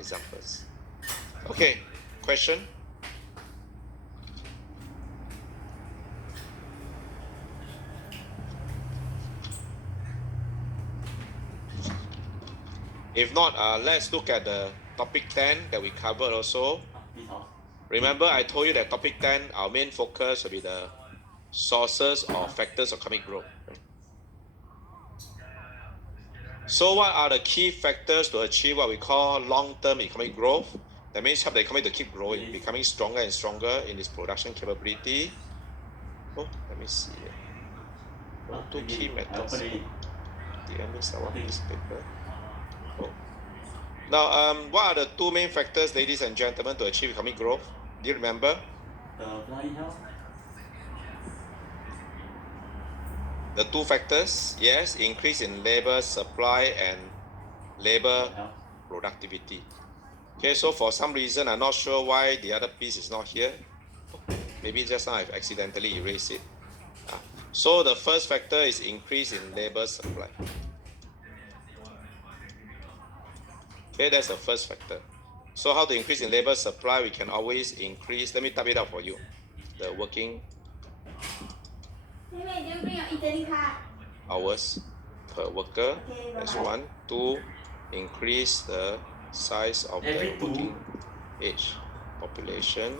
examples. Okay, question? If not, let's look at the topic 10 that we covered also. Remember, I told you that topic 10, our main focus will be the sources or factors of economic growth. So what are the key factors to achieve what we call long-term economic growth? That means help the economy to keep growing, becoming stronger and stronger in its production capability. Oh, let me see. Two key methods. Did I miss out one piece of paper? Oh. Now, what are the two main factors, ladies and gentlemen, to achieve economic growth? Do you remember? The two factors, yes, increase in labor supply and labor productivity. Okay, so for some reason, I'm not sure why the other piece is not here. Maybe just now I've accidentally erased it. So the first factor is increase in labor supply. Okay, that's the first factor. So how to increase in labor supply? We can always increase, let me type it out for you. The working hours per worker. That's one. Two, increase the size of the working age population.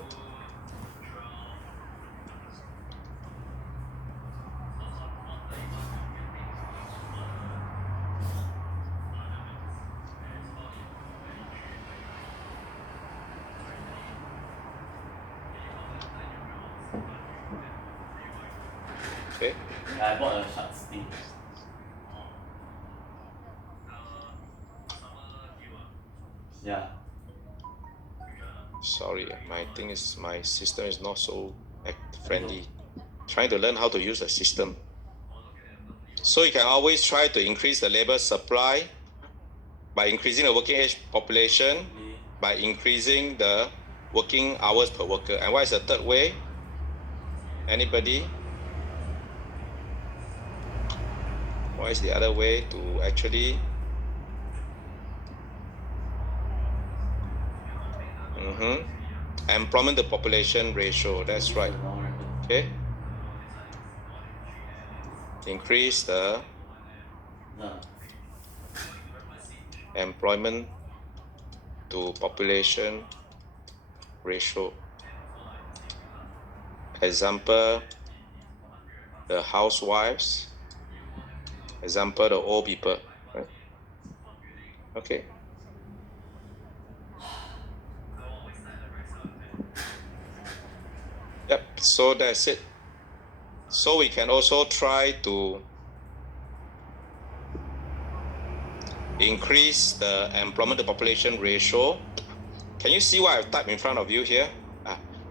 Okay. I bought a shark stick. Yeah. Sorry, my system is not so friendly. Trying to learn how to use the system. So you can always try to increase the labor supply by increasing the working age population, by increasing the working hours per worker. And what is the third way? Anybody? What is the other way to actually employment to population ratio? That's right. Okay. Increase the employment to population ratio. Example, the housewives. Example, the old people. Right? Okay. Yep, so that's it. So we can also try to increase the employment to population ratio. Can you see what I've typed in front of you here?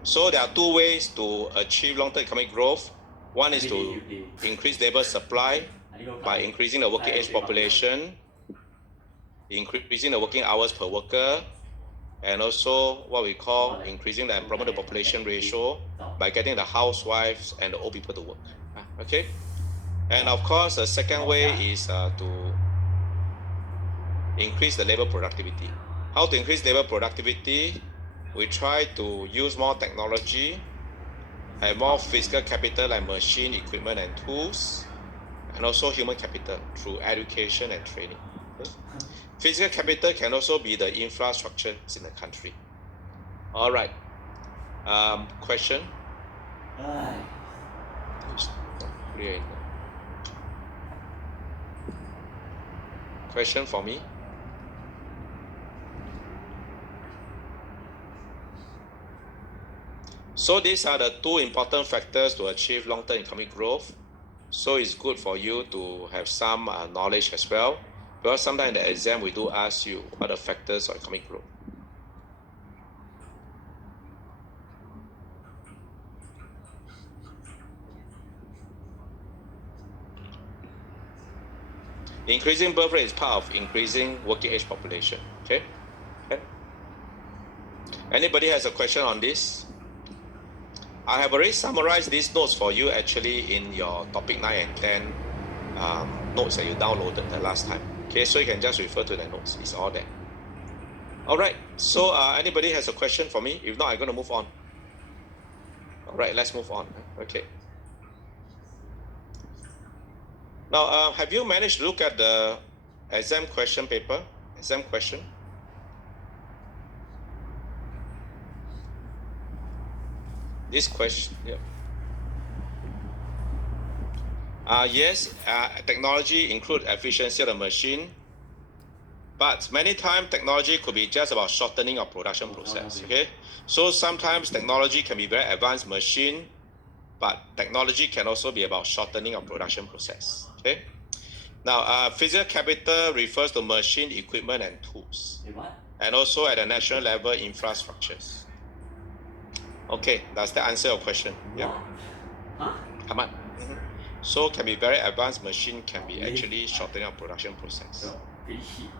So there are two ways to achieve long-term economic growth. One is to increase labor supply by increasing the working age population, increasing the working hours per worker, and also what we call increasing the employment to population ratio by getting the housewives and the old people to work. Okay? And of course, the second way is to increase the labor productivity. How to increase labor productivity? We try to use more technology, have more physical capital like machine, equipment and tools, and also human capital through education and training. Okay? Physical capital can also be the infrastructure in the country. All right. Question? Question for me? So these are the two important factors to achieve long-term economic growth. So it's good for you to have some knowledge as well. Because sometimes in the exam, we do ask you what are the factors of economic growth. Increasing birth rate is part of increasing working age population. Okay? Anybody has a question on this? I have already summarized these notes for you actually in your topic 9 and 10 notes that you downloaded the last time. Okay, so you can just refer to the notes. It's all there. All right. So anybody has a question for me? If not, I'm going to move on. All right, let's move on. Okay. Now, have you managed to look at the exam question paper? Exam question? This question, yeah. Yes, technology include efficiency of the machine, but many times technology could be just about shortening of production process. Okay, so sometimes technology can be very advanced machine, but technology can also be about shortening of production process. Okay. Now, physical capital refers to machine, equipment, and tools, What? and also at a national level, infrastructures. Okay, does that answer your question? What? Yeah. Huh? Ahmad. So can be very advanced machine can be actually shortening of production process. Yo, pretty cheap.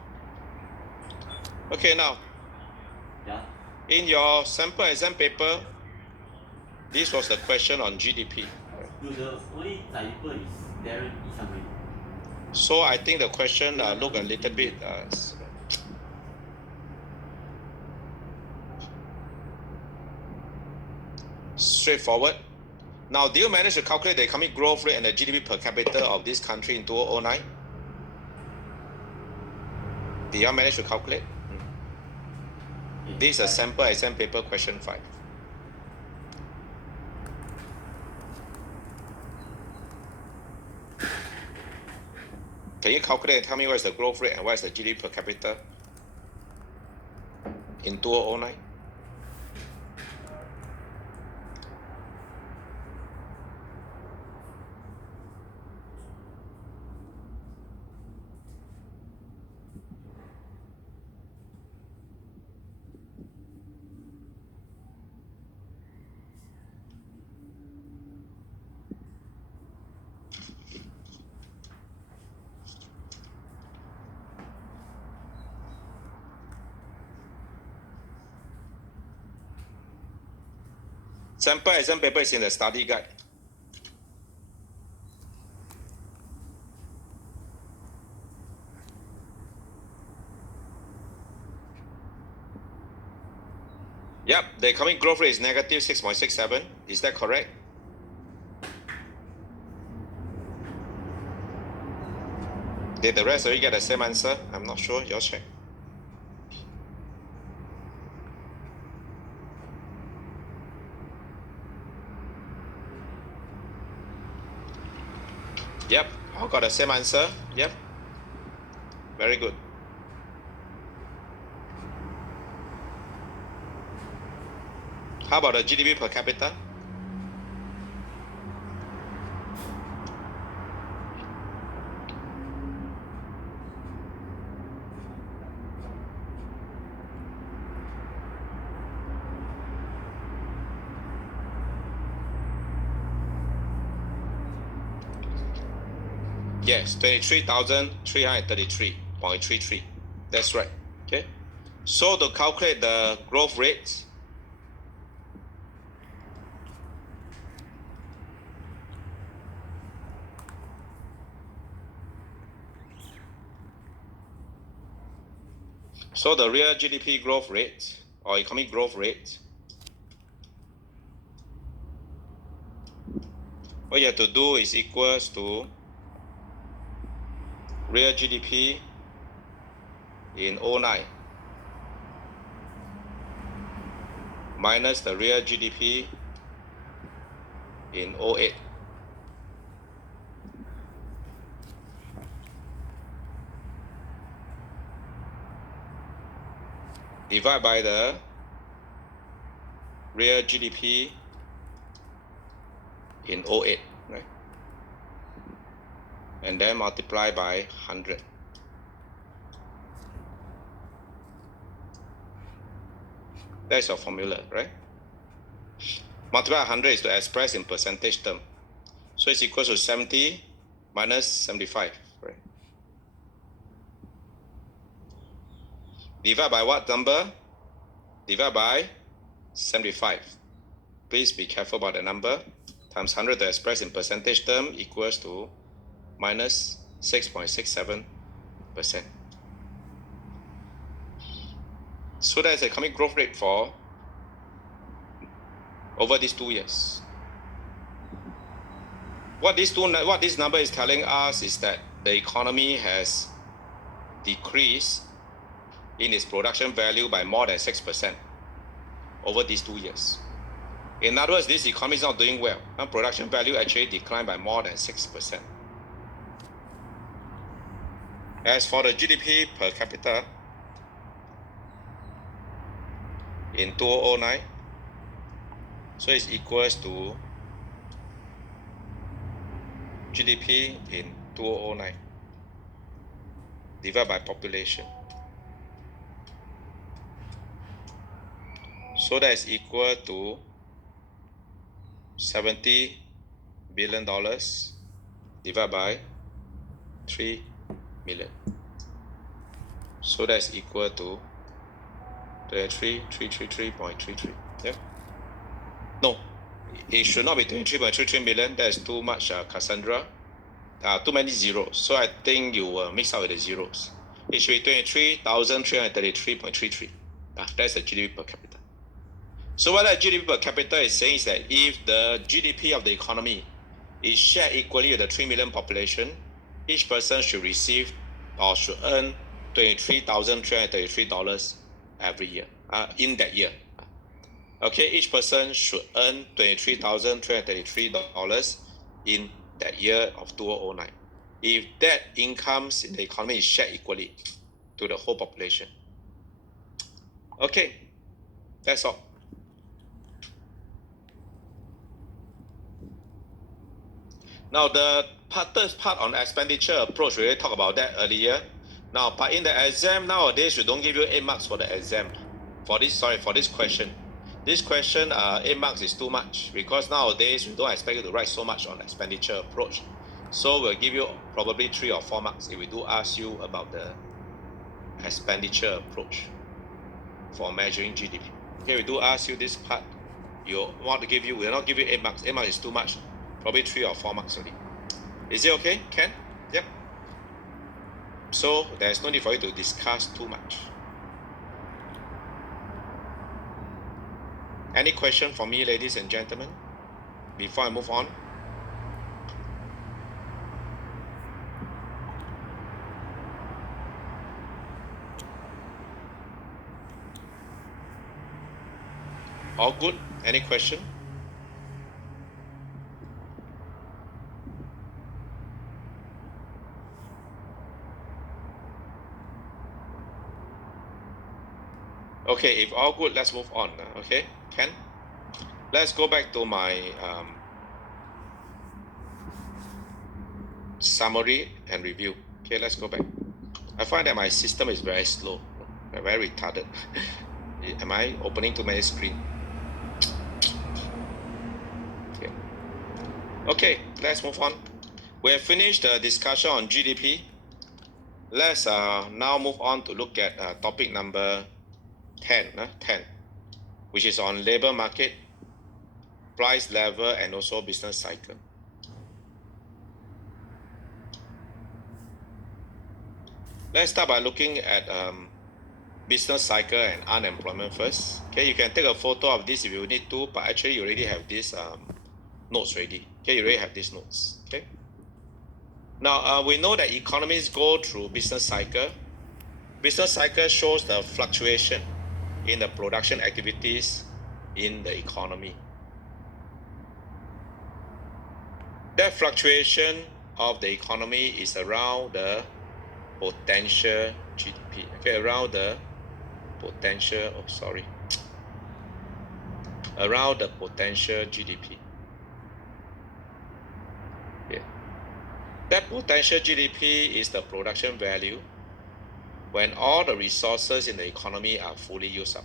Okay, now Yeah. in your sample exam paper, this was the question on GDP. Dude, the only typer is Darren Ishamway. So I think the question look a little bit straightforward. Now, do you manage to calculate the economic growth rate and the GDP per capita of this country in 2009? Did you manage to calculate? This is a sample exam paper question 5. Can you calculate and tell me what is the growth rate and what is the GDP per capita in 2009? Sample exam paper is in the study guide. Yep, the economic growth rate is negative 6.67. Is that correct? Did the rest of you get the same answer? I'm not sure. Y'all check. Yep, all got the same answer. Yep. Very good. How about the GDP per capita? Yes, 23,333.33. That's right. Okay. So to calculate the growth rate, so the real GDP growth rate or economic growth rate, what you have to do is equals to real GDP in 09 minus the real GDP in 08. Divide by the real GDP in 08, right? And then multiply by 100. That's your formula, right? Multiply 100 is to express in percentage term. So it's equal to 70 minus 75, right? Divide by what number? Divide by 75. Please be careful about the number. Times 100 to express in percentage term equals to minus 6.67%. So that's the economic growth rate for over these 2 years. What this number is telling us is that the economy has decreased in its production value by more than 6% over these 2 years. In other words, this economy is not doing well, and production value actually declined by more than 6%. As for the GDP per capita in 2009, so it's equals to GDP in 2009 divided by population. So that is equal to $70 billion divided by 3 million. So that's equal to 23,333.33. Yeah. No, it should not be 23.33 million. That's too much, Cassandra. Too many zeros. So I think you mix out with the zeros. It should be 23,333.33. That's the GDP per capita. So what that GDP per capita is saying is that if the GDP of the economy is shared equally with the 3 million population, each person should receive or should earn $23,333 every year, in that year. Okay, each person should earn $23,333 in that year of 2009. If that incomes in the economy is shared equally to the whole population. Okay, that's all. Now the third part on expenditure approach, we already talked about that earlier. Now, but in the exam nowadays, you don't give you 8 marks for the exam. For this question. This question, 8 marks is too much because nowadays we don't expect you to write so much on expenditure approach. So we'll give you probably 3 or 4 marks if we do ask you about the expenditure approach for measuring GDP. Okay, we do ask you this part. You want to give you, we'll not give you 8 marks. 8 marks is too much. Probably 3 or 4 marks only. Is it okay, Ken? Yep. So there's no need for you to discuss too much. Any question for me, ladies and gentlemen, before I move on? All good? Any question? Okay, if all good, let's move on. Okay, Ken? Let's go back to my summary and review. Okay, let's go back. I find that my system is very slow, very retarded. Am I opening too many screens? Okay, let's move on. We have finished the discussion on GDP. Let's now move on to look at topic number 10, which is on labor market, price level, and also business cycle. Let's start by looking at business cycle and unemployment first. Okay, you can take a photo of this if you need to, but actually you already have these notes ready. Okay, you already have these notes. Okay. Now we know that economies go through business cycle. Business cycle shows the fluctuation in the production activities in the economy. That fluctuation of the economy is around the potential GDP. Okay, around the potential, around the potential GDP. Yeah. That potential GDP is the production value when all the resources in the economy are fully used up.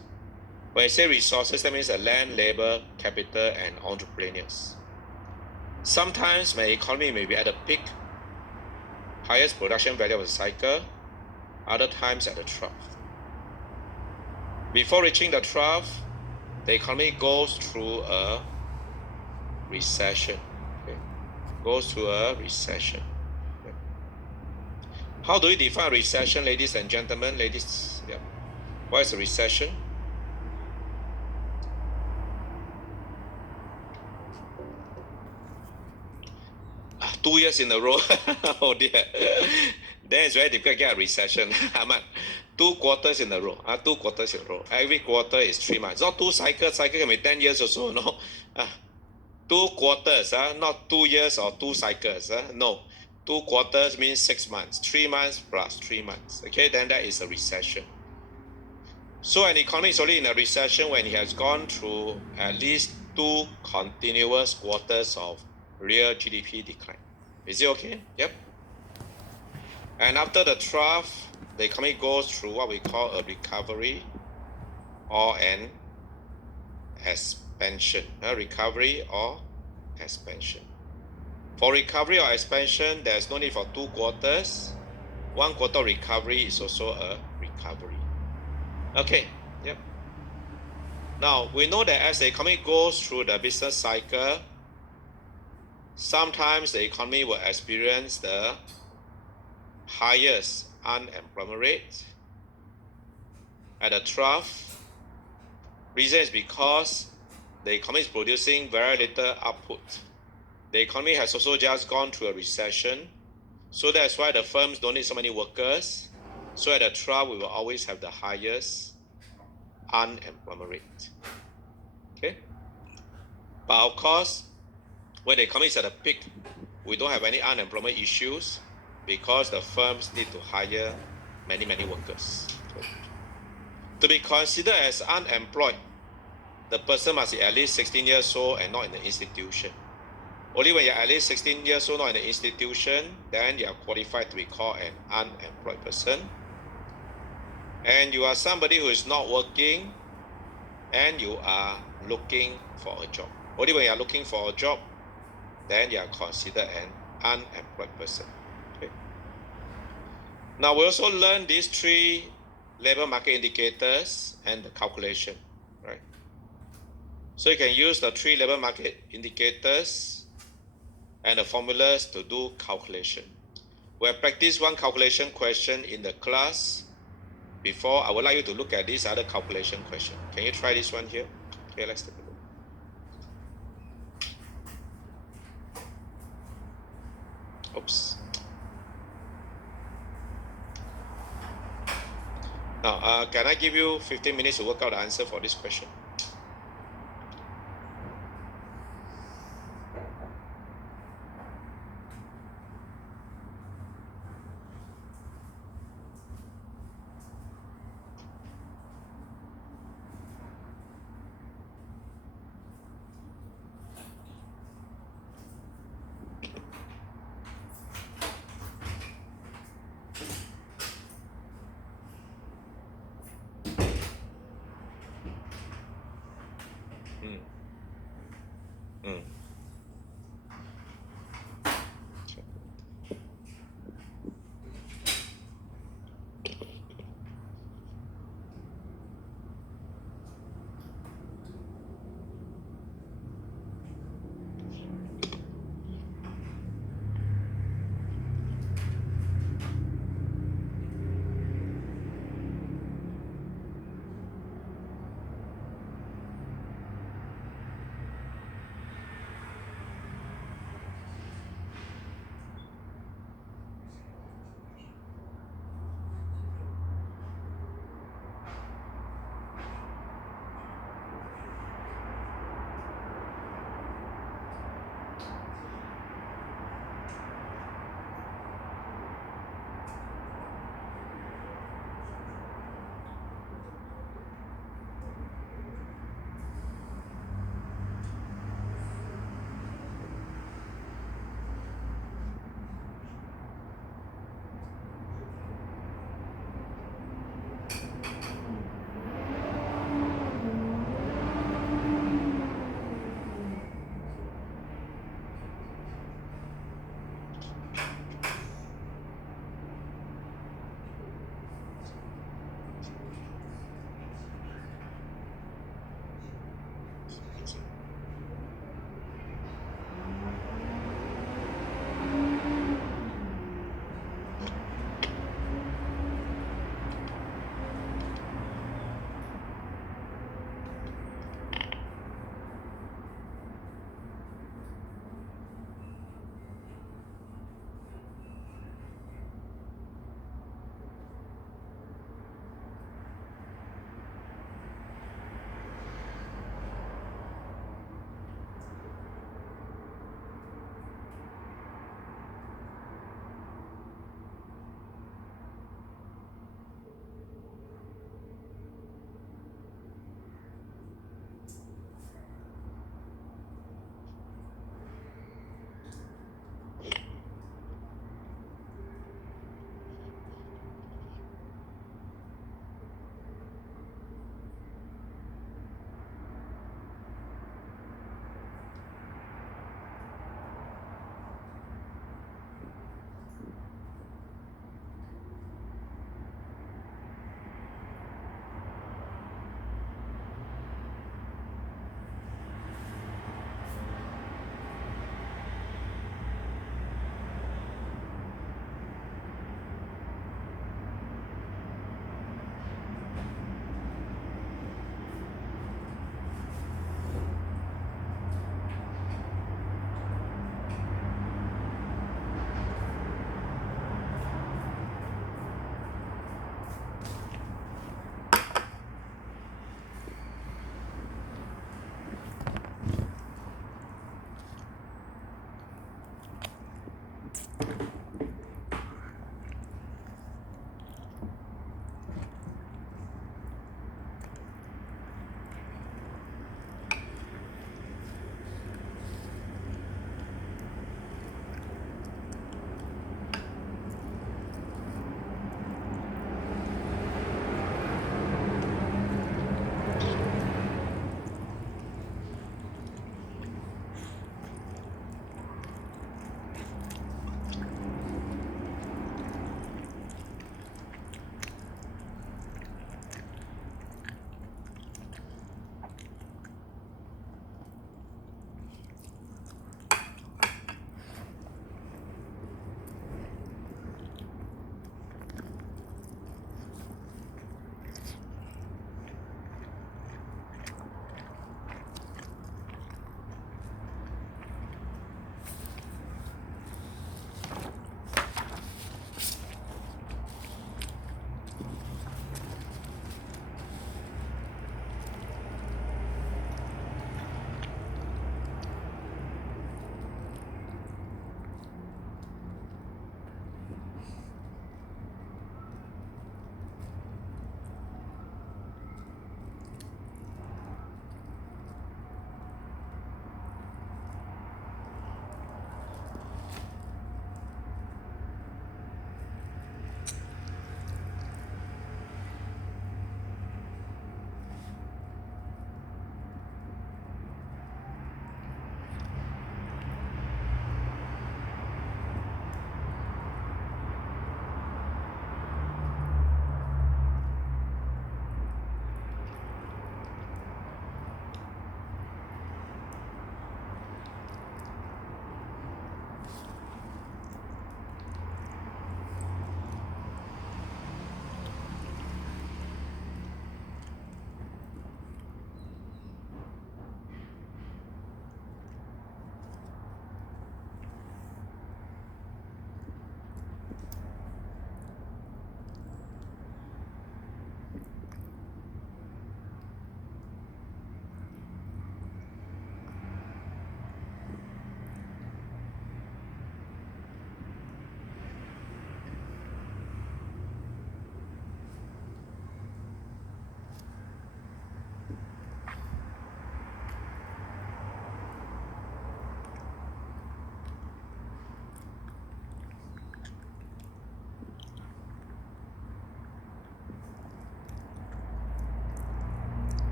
When I say resources, that means the land, labor, capital, and entrepreneurs. Sometimes my economy may be at a peak, highest production value of the cycle, other times at the trough. Before reaching the trough, the economy goes through a recession. Okay? Goes through a recession. How do we define recession, ladies and gentlemen? What is a recession? Ah, 2 years in a row. Oh dear. Then it's very difficult to get a recession. Ahmad, 2 quarters in a row. 2 quarters in a row. Every quarter is 3 months. Not 2 cycles. Cycle can be 10 years or so. No. 2 quarters. Not 2 years or 2 cycles. No. 2 quarters means 6 months. 3 months plus 3 months. Okay, then that is a recession. So an economy is only in a recession when it has gone through at least 2 continuous quarters of real GDP decline. Is it okay? Yep. And after the trough, the economy goes through what we call a recovery or an expansion. Recovery or expansion. For recovery or expansion, there's no need for 2 quarters. 1 quarter recovery is also a recovery. Okay, yep. Now, we know that as the economy goes through the business cycle, sometimes the economy will experience the highest unemployment rate at the trough. Reason is because the economy is producing very little output. The economy has also just gone through a recession, so that's why the firms don't need so many workers. So at the trough, we will always have the highest unemployment rate. Okay? But of course, when the economy is at a peak, we don't have any unemployment issues because the firms need to hire many workers. To be considered as unemployed, the person must be at least 16 years old and not in the institution. Only when you're at least 16 years old, not in the institution, then you are qualified to be called an unemployed person. And you are somebody who is not working and you are looking for a job. Only when you are looking for a job, then you are considered an unemployed person. Okay. Now we also learn these 3 labor market indicators and the calculation, right? So you can use the 3 labor market indicators and the formulas to do calculation. We have practiced 1 calculation question in the class before. I would like you to look at this other calculation question. Can you try this one here? Okay, let's take a look. Oops. Now, can I give you 15 minutes to work out the answer for this question?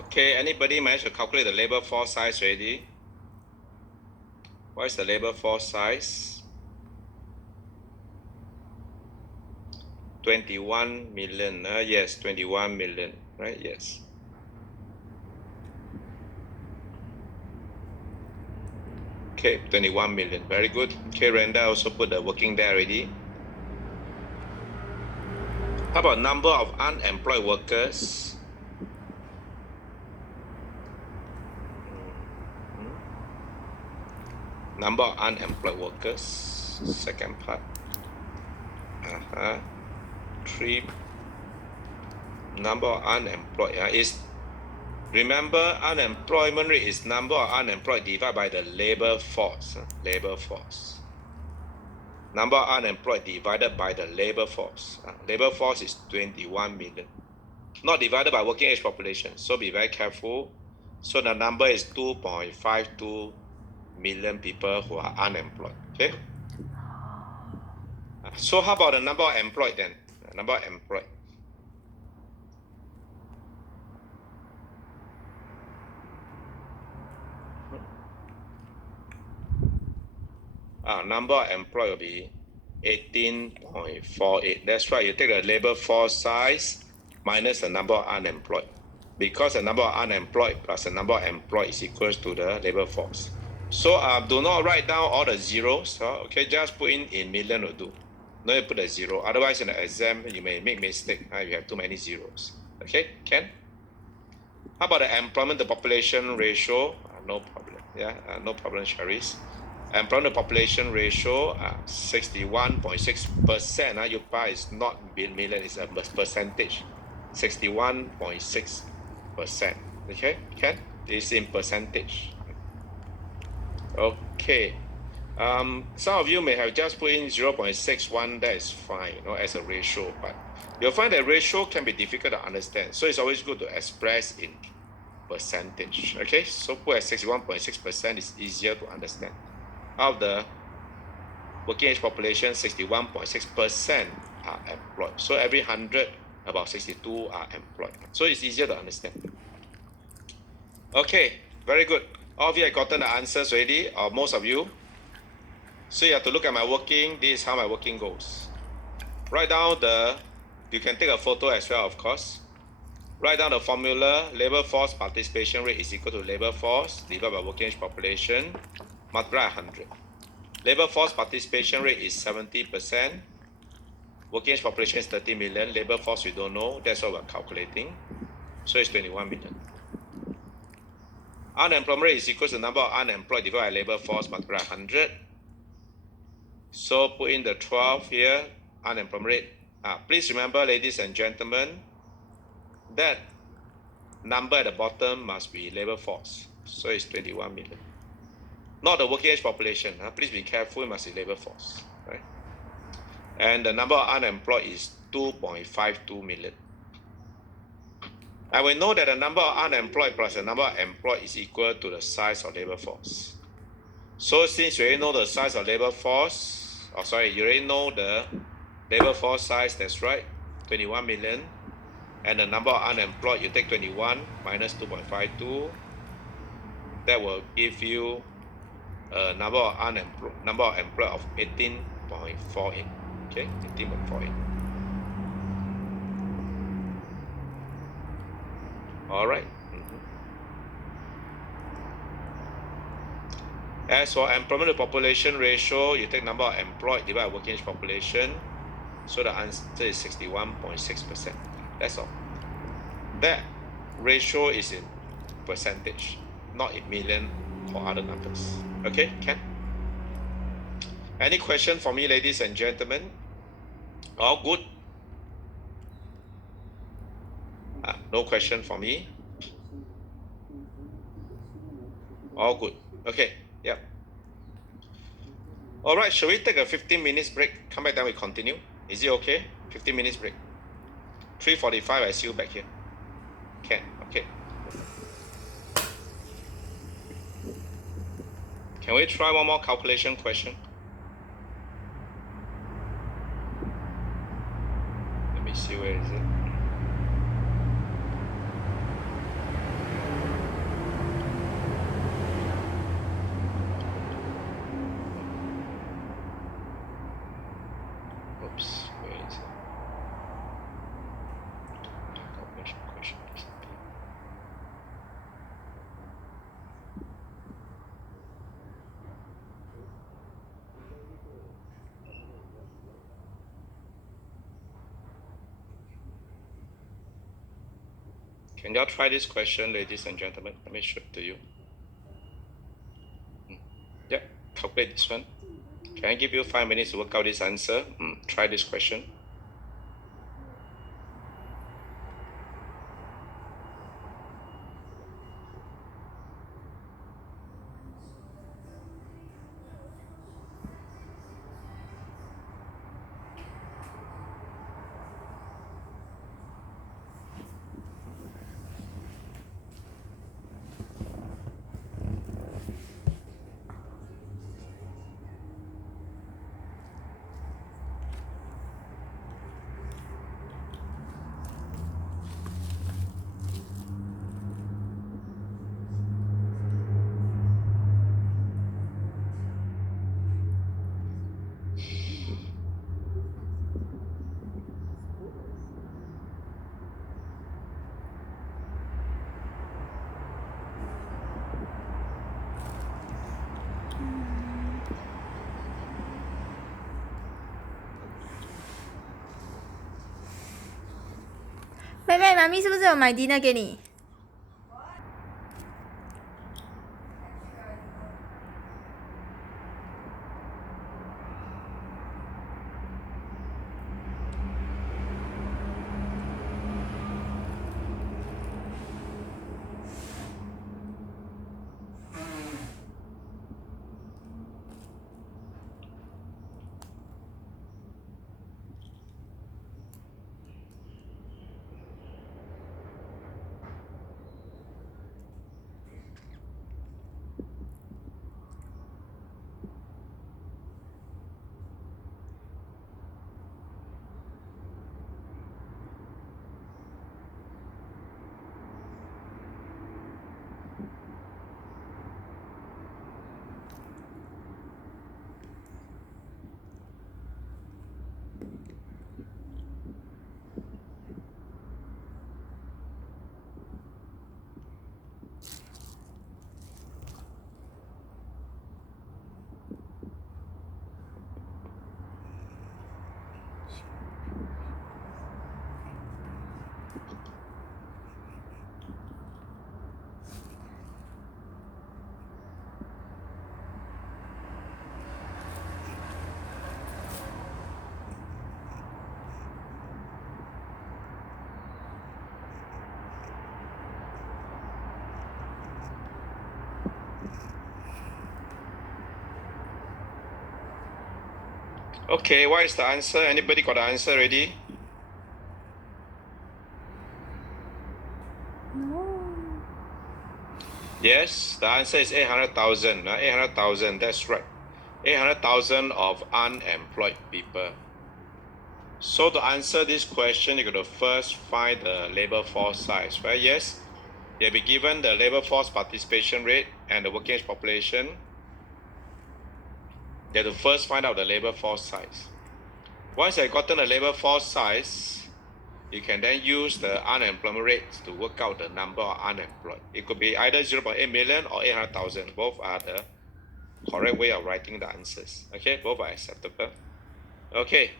Okay, anybody managed to calculate the labor force size already? What is the labor force size? 21 million. Yes, 21 million, right? Yes. Okay, 21 million. Very good. Okay, Randa also put the working there already. How about number of unemployed workers? Number of unemployed workers. Second part. 3. Number of unemployed. Is remember, unemployment rate is number of unemployed divided by the labor force. Labor force. Number of unemployed divided by the labor force. Labor force is 21 million. Not divided by working age population. So be very careful. So the number is 2.52 million people who are unemployed. Okay. So how about the number of employed then? Number of employed. Number of employed will be 18.48. That's right. You take the labor force size minus the number of unemployed. Because the number of unemployed plus the number of employed is equal to the labor force. So do not write down all the zeros. Okay, just put in million will do. No, you put a zero. Otherwise, in the exam, you may make mistake. You have too many zeros. Okay, Ken? How about the employment to population ratio? No problem. Yeah, no problem, Charis. Employment to population ratio, 61.6%. UPA is not million, it's a percentage. 61.6%. Okay, Ken? It's in percentage. Okay. Some of you may have just put in 0.61. That is fine, as a ratio, but you'll find that ratio can be difficult to understand. So it's always good to express in percentage. Okay, so put at 61.6% is easier to understand. Out of the working age population, 61.6% are employed. So every 100, about 62 are employed. So it's easier to understand. Okay, very good. All of you have gotten the answers already, or most of you. So you have to look at my working. This is how my working goes. Write down you can take a photo as well, of course. Write down the formula. Labor force participation rate is equal to labor force divided by working age population, multiply 100. Labor force participation rate is 70%. Working age population is 30 million. Labor force we don't know. That's what we're calculating. So it's 21 million. Unemployment rate is equal to the number of unemployed divided by labor force multiply 100. So put in the 12 here, unemployment rate. Please remember, ladies and gentlemen, that number at the bottom must be labor force. So it's 21 million. Not the working age population. Please be careful, it must be labor force. Right? And the number of unemployed is 2.52 million. And we know that the number of unemployed plus the number of employed is equal to the size of labor force. So since you already know the size of labor force, you already know the labor force size, that's right, 21 million. And the number of unemployed, you take 21 minus 2.52. That will give you a number of employed of 18.48. Okay, 18.48. All right. As for employment to population ratio, you take number of employed divided by working age population. So the answer is 61.6%. That's all. That ratio is in percentage, not in million or other numbers. Okay, Ken? Any question for me, ladies and gentlemen? All good? No question for me? All good. Okay, yep. All right, shall we take a 15 minutes break? Come back, then we continue. Is it okay? 15 minutes break. 3:45, I see you back here. Can, okay. Can we try one more calculation question? Let me see, where is it? Can y'all try this question, ladies and gentlemen? Let me show it to you. Yeah, calculate this one. Can I give you 5 minutes to work out this answer? Try this question.妹妹，妈咪是不是有买 dinner 给你？Okay, what is the answer? Anybody got the answer already? No. Yes, the answer is 800,000. 800,000, that's right. 800,000 of unemployed people. So to answer this question, you're going to first find the labor force size, right? Yes, you'll be given the labor force participation rate and the working age population. You have to first find out the labor force size. Once you've gotten the labor force size, you can then use the unemployment rate to work out the number of unemployed. It could be either 0.8 million or 800,000. Both are the correct way of writing the answers. Okay, both are acceptable. Okay,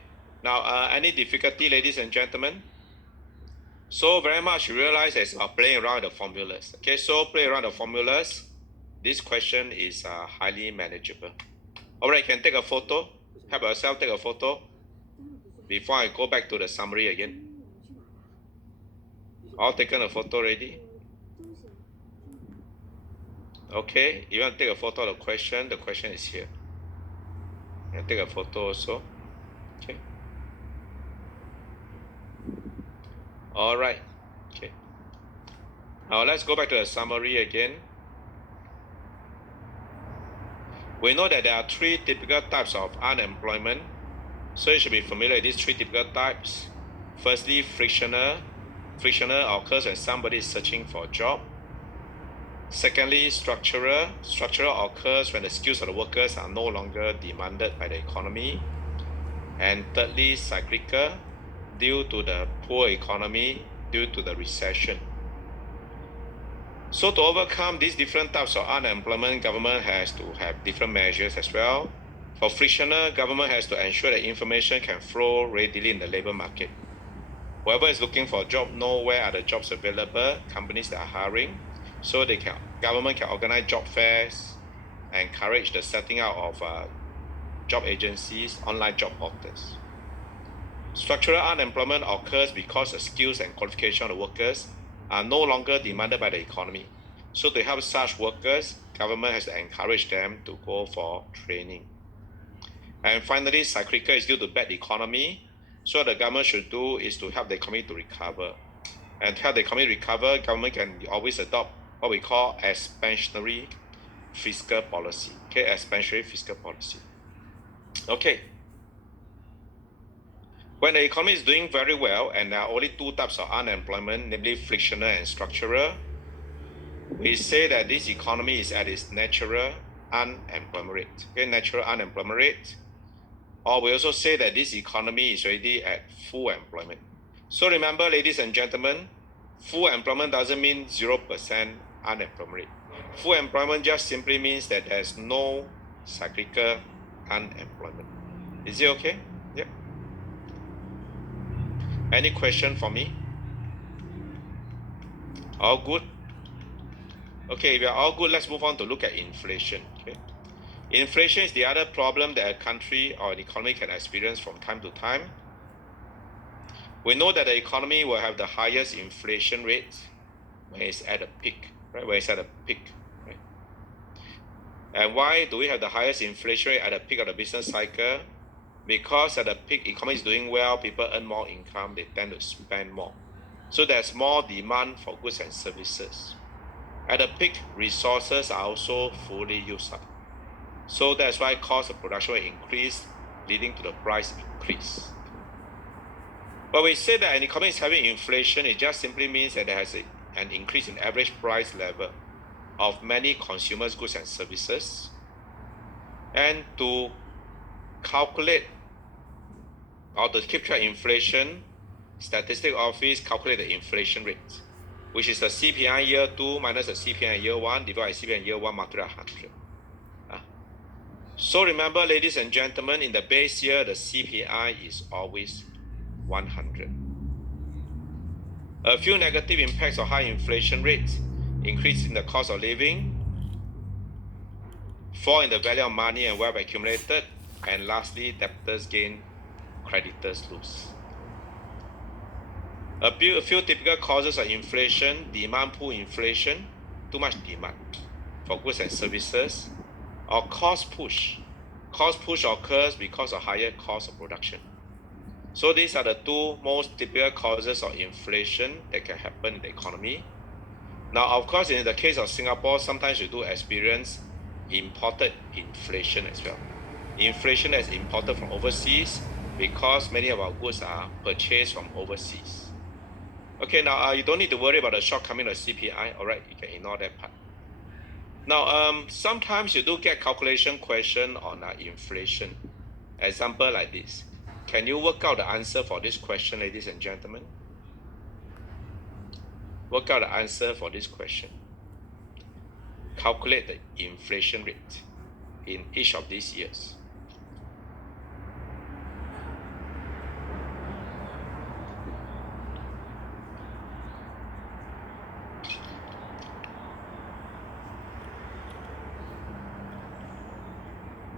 now any difficulty, ladies and gentlemen? So very much you realize it's about playing around the formulas. Okay, so play around the formulas. This question is highly manageable. Alright, you can take a photo. Help yourself take a photo before I go back to the summary again. All taken a photo already? Okay, you want to take a photo of the question is here. You can take a photo also. Okay. Alright. Okay. Now let's go back to the summary again. We know that there are three typical types of unemployment. So you should be familiar with these three typical types. Firstly, frictional. Frictional occurs when somebody is searching for a job. Secondly, structural. Structural occurs when the skills of the workers are no longer demanded by the economy. And thirdly, cyclical, due to the poor economy, due to the recession. So to overcome these different types of unemployment, government has to have different measures as well. For frictional, government has to ensure that information can flow readily in the labor market. Whoever is looking for a job know where are the jobs available, companies that are hiring, so government can organize job fairs, encourage the setting out of job agencies, online job portals. Structural unemployment occurs because the skills and qualification of the workers are no longer demanded by the economy. So to help such workers, government has to encourage them to go for training. And finally, cyclical is due to bad economy. So what the government should do is to help the economy to recover. And to help the economy recover, government can always adopt what we call expansionary fiscal policy. Okay, expansionary fiscal policy. Okay. When the economy is doing very well and there are only two types of unemployment, namely frictional and structural, we say that this economy is at its natural unemployment rate. Okay, natural unemployment rate. Or we also say that this economy is already at full employment. So remember, ladies and gentlemen, full employment doesn't mean 0% unemployment rate. Full employment just simply means that there's no cyclical unemployment. Is it okay? Yep. Any question for me? All good? Okay, if we are all good, let's move on to look at inflation. Okay. Inflation is the other problem that a country or an economy can experience from time to time. We know that the economy will have the highest inflation rate when it's at a peak, right? When it's at a peak, right? And why do we have the highest inflation rate at the peak of the business cycle? Because at the peak, economy is doing well, people earn more income, they tend to spend more. So there's more demand for goods and services. At the peak, resources are also fully used up. So that's why cost of production will increase, leading to the price increase. But we say that an economy is having inflation, it just simply means that there has an increase in average price level of many consumers, goods and services. And to calculate or to keep track of inflation, Statistics Office calculate the inflation rate, which is the CPI year 2 minus the CPI year 1 divided by CPI year 1 multiplied by 100. So remember, ladies and gentlemen, in the base year, the CPI is always 100. A few negative impacts of high inflation rates: increase in the cost of living, fall in the value of money and wealth accumulated, and lastly, debtors gain, creditors lose. A few typical causes of inflation: demand pull inflation, too much demand for goods and services, or cost push. Cost push occurs because of higher cost of production. So these are the two most typical causes of inflation that can happen in the economy. Now, of course, in the case of Singapore, sometimes you do experience imported inflation as well. Inflation that's imported from overseas because many of our goods are purchased from overseas. Okay, now you don't need to worry about the shortcoming of CPI. All right, you can ignore that part. Now, sometimes you do get calculation question on inflation. Example like this. Can you work out the answer for this question, ladies and gentlemen? Work out the answer for this question. Calculate the inflation rate in each of these years.